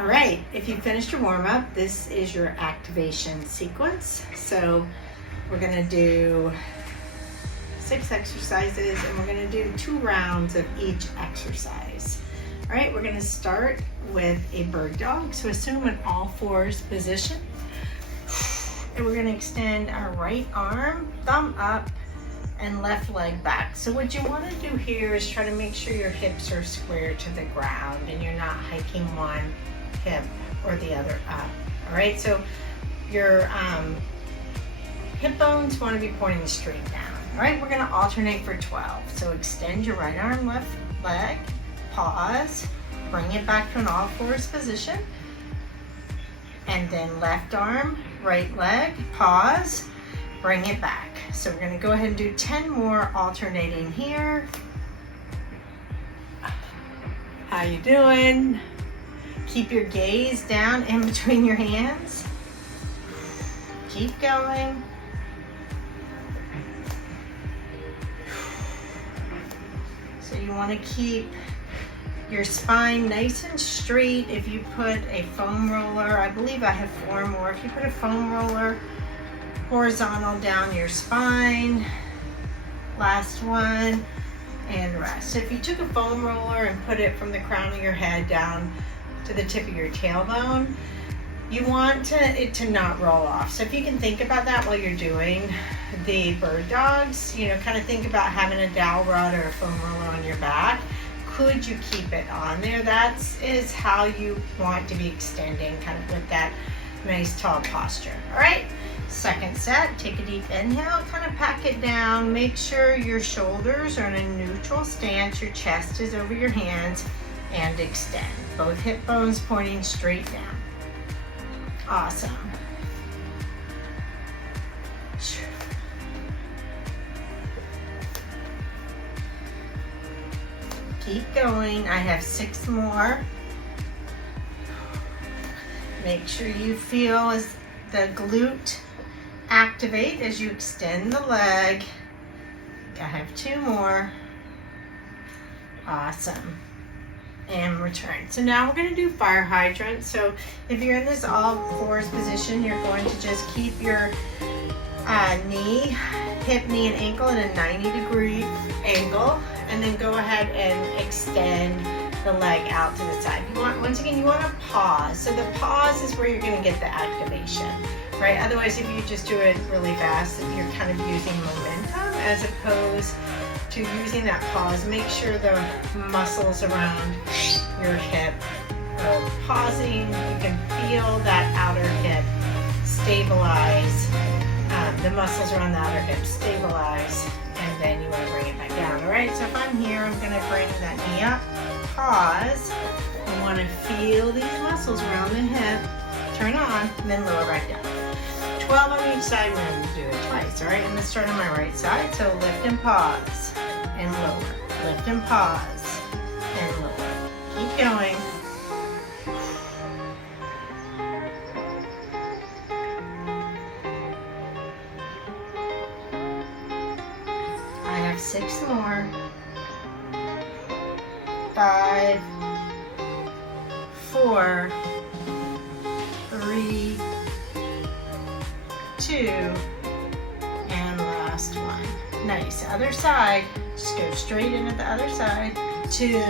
All right, if you finished your warm-up, this is your activation sequence. So we're gonna do 6 exercises and we're gonna do 2 rounds of each exercise. All right, we're gonna start with a bird dog. So assume an all fours position. And we're gonna extend our right arm, thumb up, and left leg back. So what you wanna do here is try to make sure your hips are square to the ground and you're not hiking one hip or the other up. All right, so your hip bones want to be pointing straight down. All right, we're going to alternate for 12. So extend your right arm, left leg, pause, bring it back to an all fours position, and then left arm, right leg, pause, bring it back. So we're going to go ahead and do 10 more alternating here. How you doing? Keep your gaze down in between your hands. Keep going. So you want to keep your spine nice and straight. If you put a foam roller, I believe I have 4 more. If you put a foam roller horizontal down your spine, last one, and rest. So if you took a foam roller and put it from the crown of your head down to the tip of your tailbone, you want it to not roll off. So if you can think about that while you're doing the bird dogs, you know, kind of think about having a dowel rod or a foam roller on your back. Could you keep it on there? That is how you want to be extending, kind of with that nice tall posture. All right, second set, take a deep inhale, kind of pack it down. Make sure your shoulders are in a neutral stance, your chest is over your hands, and extend. Both hip bones pointing straight down. Awesome. Keep going. I have 6 more. Make sure you feel as the glute activate as you extend the leg. I have 2 more. Awesome. And return. So now we're going to do fire hydrant. So if you're in this all fours position, you're going to just keep your hip, knee, and ankle in a 90-degree angle, and then go ahead and extend the leg out to the side. You want, once again, you want to pause. So the pause is where you're going to get the activation, right? Otherwise, if you just do it really fast, you're kind of using momentum as opposed to using that pause. Make sure the muscles around your hip are pausing. You can feel that outer hip stabilize, the muscles around the outer hip stabilize, and then you want to bring it back down. All right, so if I'm here, I'm going to bring that knee up, pause. I want to feel these muscles around the hip, turn on, and then lower back down. 12 on each side. We're going to do it twice. All right, and let's start on my right side. So lift and pause and lower, lift and pause and lower. Keep going. I have 6 more. 5, 4, 3, 2, and last one. Nice. Other side. Just go straight in at the other side. 2,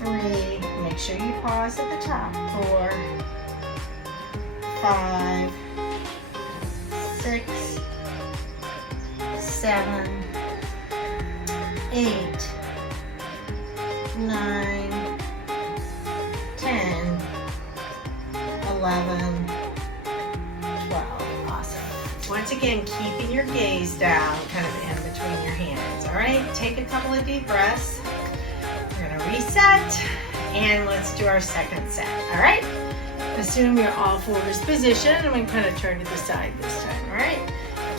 3. Make sure you pause at the top. 4, 5, 6, 7, 8, 9, 10, 11, 12. Awesome. Once again, keeping your gaze down, kind of in between your hands. All right, take a couple of deep breaths. We're gonna reset, and let's do our second set. All right, assume you're all fours position, and we kind of turn to the side this time. All right,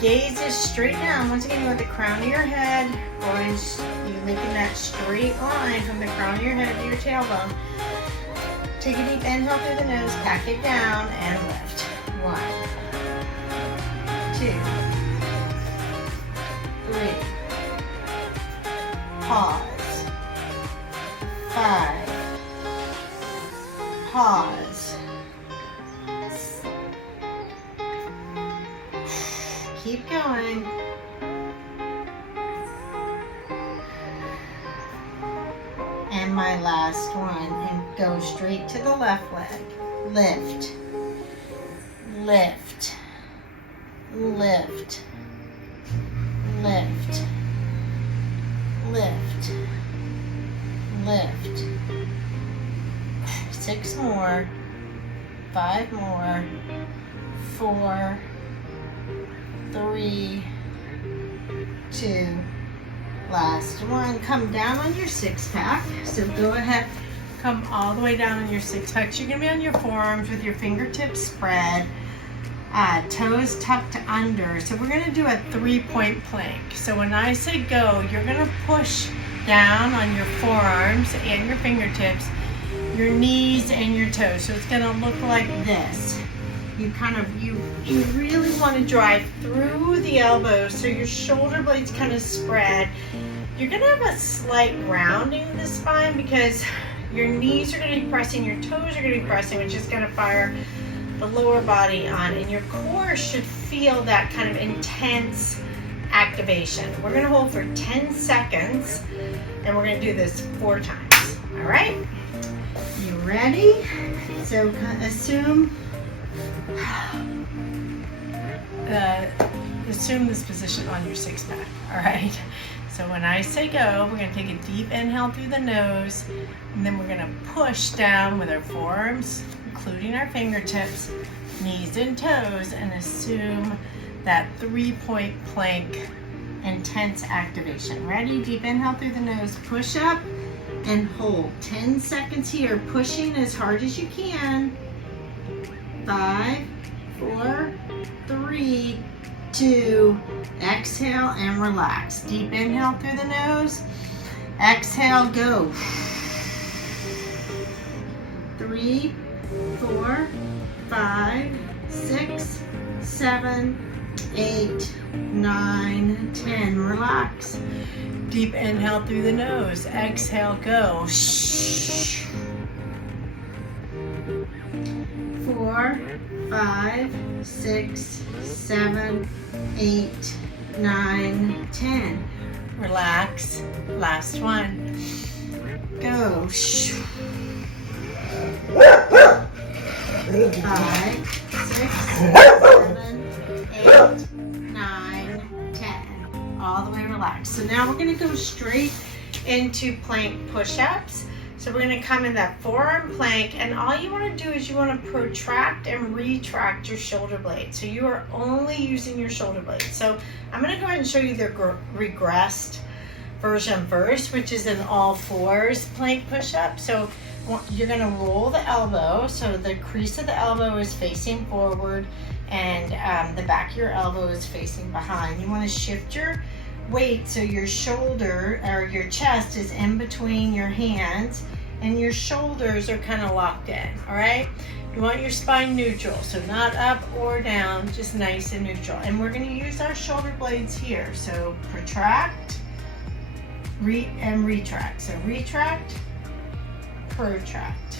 gaze is straight down. Once again, you want the crown of your head going, you're making that straight line from the crown of your head to your tailbone. Take a deep inhale through the nose, pack it down, and lift. 1, 2, 3, pause, 5, pause. Keep going. And my last one, and go straight to the left leg. Lift, lift, lift, lift, lift, lift. 6 more, 5 more, 4, 3, 2, last one. Come down on your 6-pack. So go ahead, come all the way down on your 6-pack. You're gonna be on your forearms with your fingertips spread, toes tucked under. So we're gonna do a 3-point plank. So when I say go, you're gonna push down on your forearms and your fingertips, your knees and your toes. So it's gonna look like this. You you really want to drive through the elbows so your shoulder blades kind of spread. You're gonna have a slight rounding of the spine because your knees are gonna be pressing, your toes are gonna be pressing, which is gonna fire the lower body on, and your core should feel that kind of intense activation. We're gonna hold for 10 seconds and we're gonna do this 4 times. All right, you ready? So assume this position on your 6-pack. All right, so when I say go, we're going to take a deep inhale through the nose, and then we're going to push down with our forearms, including our fingertips, knees and toes, and assume that 3-point plank intense activation. Ready? Deep inhale through the nose, push up and hold. 10 seconds here, pushing as hard as you can. 5, 4, 3, 2, exhale and relax. Deep inhale through the nose, exhale, go. 3, 4, 5, 6, 7, 8, 9, 10. Relax. Deep inhale through the nose, exhale, go. 4, 5, 6, 7, 8, 9, 10. Relax. Last one. Go. 5, 6, 7, 8, 9, 10. All the way relaxed. So now we're going to go straight into plank push-ups. So we're going to come in that forearm plank, and all you want to do is you want to protract and retract your shoulder blades. So you are only using your shoulder blades. So I'm going to go ahead and show you the regressed version first, which is an all fours plank push-up. So you're going to roll the elbow, so the crease of the elbow is facing forward and the back of your elbow is facing behind. You want to shift your weight so your shoulder or your chest is in between your hands and your shoulders are kind of locked in. All right, you want your spine neutral, so not up or down, just nice and neutral. And we're going to use our shoulder blades here. So protract, and retract. So retract, protract,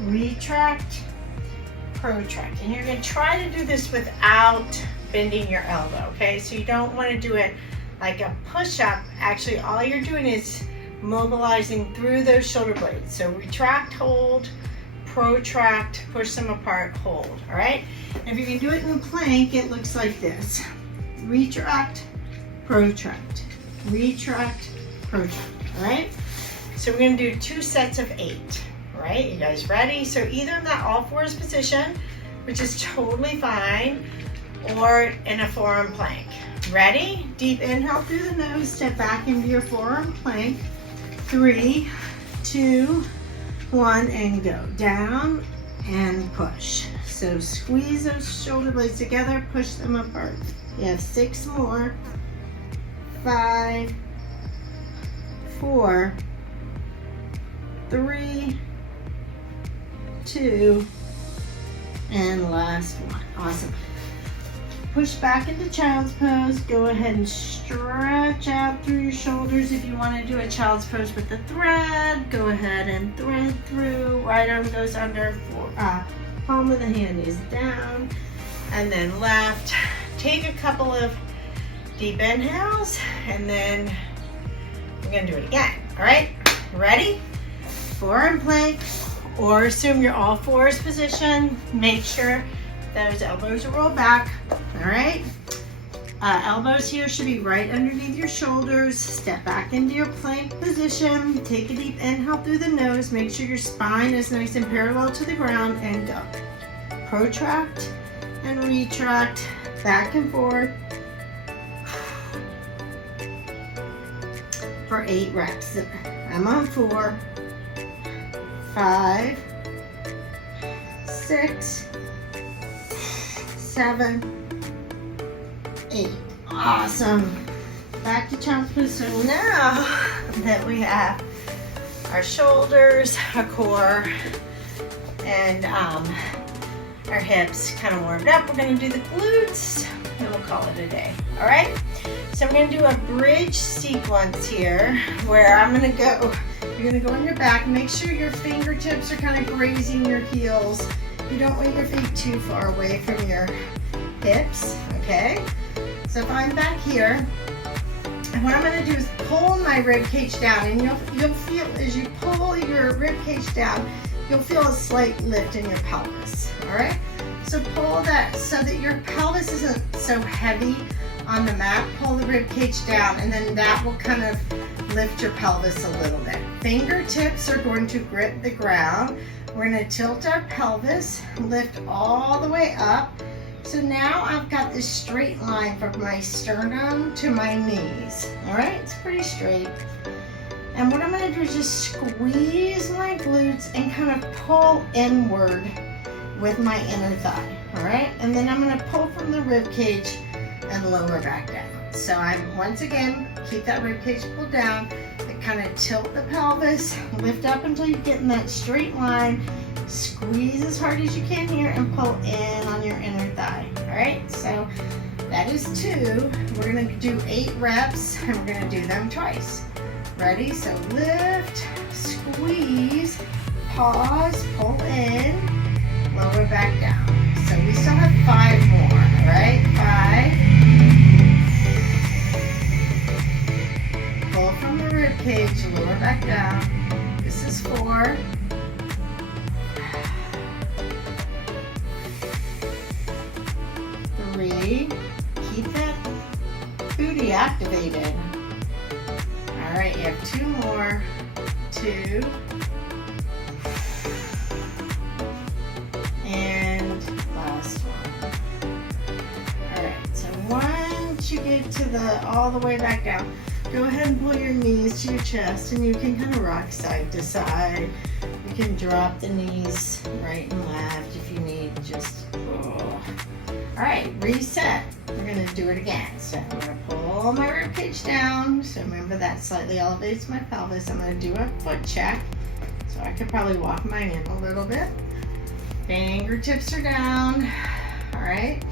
retract, protract. And you're going to try to do this without bending your elbow. Okay, so you don't want to do it like a push-up. Actually, all you're doing is mobilizing through those shoulder blades. So retract, hold, protract, push them apart, hold. All right, if you can do it in plank, it looks like this: retract, protract, retract, protract. All right, so we're going to do 2 sets of 8. All right, you guys ready? So either in that all fours position, which is totally fine, or in a forearm plank. Ready? Deep inhale through the nose, step back into your forearm plank. 3, 2, 1, and go. Down and push. So squeeze those shoulder blades together, push them apart. You have 6 more. 5, 4, 3, 2, and last one. Awesome. push back into child's pose. Go ahead and stretch out through your shoulders. If you want to do a child's pose with the thread, go ahead and thread through. Right arm goes under, palm of the hand is down. And then left. Take a couple of deep inhales, and then we're gonna do it again. All right, ready? Forearm plank, or assume you're all fours position. Make sure those elbows are rolled back. All right, elbows here should be right underneath your shoulders. Step back into your plank position. Take a deep inhale through the nose. Make sure your spine is nice and parallel to the ground, and go. Protract and retract, back and forth for 8 reps. I'm on 4, 5, 6, 7, 8. Awesome. Back to child's pose. So now that we have our shoulders, our core, and our hips kind of warmed up, we're going to do the glutes, and we'll call it a day. All right? So we're going to do a bridge sequence here, where I'm going to go, you're going to go on your back. Make sure your fingertips are kind of grazing your heels. You don't want your feet too far away from your hips, okay? So if I'm back here, and what I'm going to do is pull my rib cage down, and you'll feel, as you pull your rib cage down, you'll feel a slight lift in your pelvis, all right? So pull that so that your pelvis isn't so heavy on the mat. Pull the rib cage down, and then that will kind of lift your pelvis a little bit. Fingertips are going to grip the ground. We're going to tilt our pelvis, lift all the way up. So now I've got this straight line from my sternum to my knees, all right? It's pretty straight. And what I'm going to do is just squeeze my glutes and kind of pull inward with my inner thigh, all right? And then I'm going to pull from the rib cage and lower back down. So I'm, once again, keep that rib cage pulled down, and kind of tilt the pelvis, lift up until you get in that straight line, squeeze as hard as you can here, and pull in on your inner thigh, all right? So that is 2. We're going to do 8 reps, and we're going to do them twice. Ready? So lift, squeeze, pause, pull in, lower back down. So we still have 5 more, all right? 5. Pull from the rib cage, lower back down. This is 4. 3. Keep that booty activated. All right, you have 2 more. 2. And last one. All right, so once you get to the all the way back down, go ahead and pull your knees to your chest, and you can kind of rock side to side. You can drop the knees right and left if you need, just, oh. All right, reset. We're gonna do it again. So I'm gonna pull my rib cage down. So remember that slightly elevates my pelvis. I'm gonna do a foot check. So I could probably walk mine in a little bit. Fingertips are down. All right.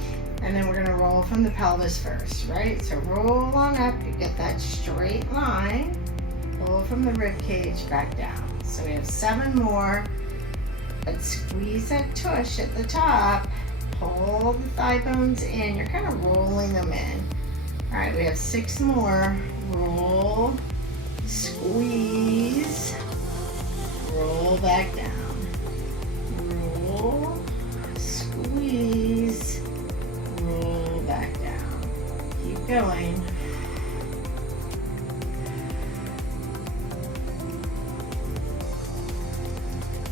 And then we're gonna roll from the pelvis first, right? So roll on up, you get that straight line. Pull from the rib cage back down. So we have 7 more, but squeeze that tush at the top. Pull the thigh bones in. You're kind of rolling them in. All right, we have 6 more. Roll, squeeze, roll back down. Roll, squeeze, roll back down. Keep going.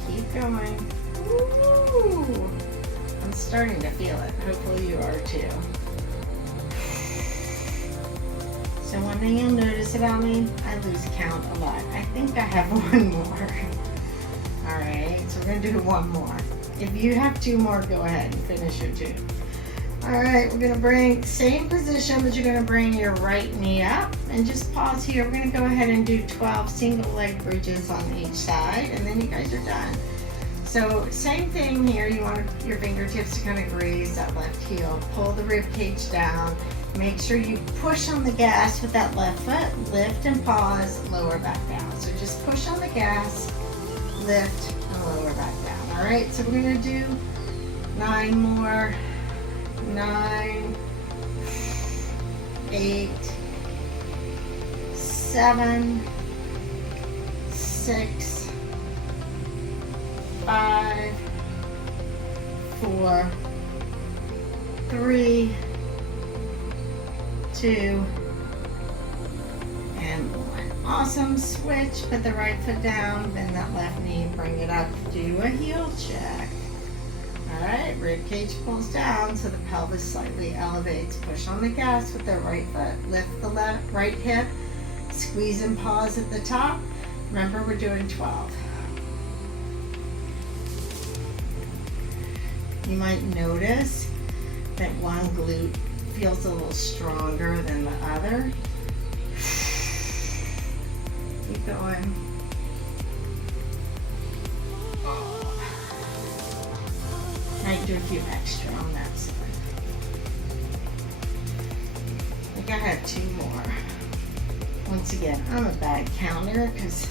Keep going. Woo! I'm starting to feel it. Hopefully you are too. So one thing you'll notice about me, I lose count a lot. I think I have 1 more. All right, so we're gonna do 1 more. If you have 2 more, go ahead and finish your 2. All right, we're gonna bring same position, but you're gonna bring your right knee up and just pause here. We're gonna go ahead and do 12 single leg bridges on each side, and then you guys are done. So same thing here, you want your fingertips to kind of graze that left heel. Pull the rib cage down. Make sure you push on the gas with that left foot. Lift and pause, lower back down. So just push on the gas, lift, and lower back down. All right, so we're gonna do 9 more. 9, 8, 7, 6, 5, 4, 3, 2, and 1. Awesome. Switch. Put the right foot down, bend that left knee, bring it up. Do a heel check. All right. Rib cage pulls down so the pelvis slightly elevates. Push on the gas with the right foot. Lift the right hip. Squeeze and pause at the top. Remember, we're doing 12. You might notice that one glute feels a little stronger than the other. Keep going. Might do a few extra on that side. I think I have 2 more. Once again, I'm a bad counter because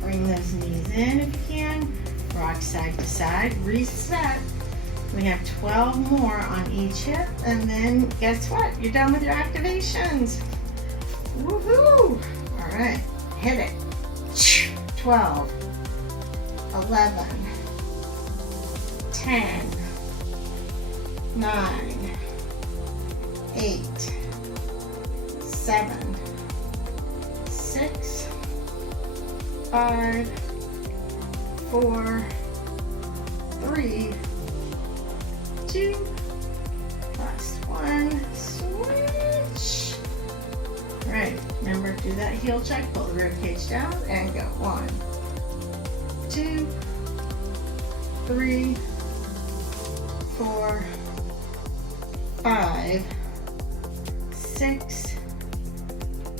bring those knees in if you can. Rock side to side, reset. We have 12 more on each hip, and then guess what? You're done with your activations. Woohoo! All right, hit it. 12, 11, 10, 9, 8, 7, 6, 5, 4, 3, 2, last one, switch. All right, remember, do that heel check, pull the rib cage down, and go. 1, 2, 3, 4, 5, 6,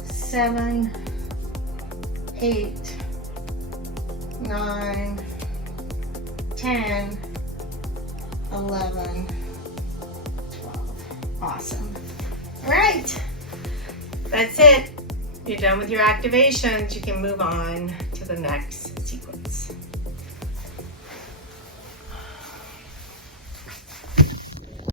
7, 8, 9, 10, 11, 12. Awesome. All right, that's it. You're done with your activations. You can move on to the next sequence.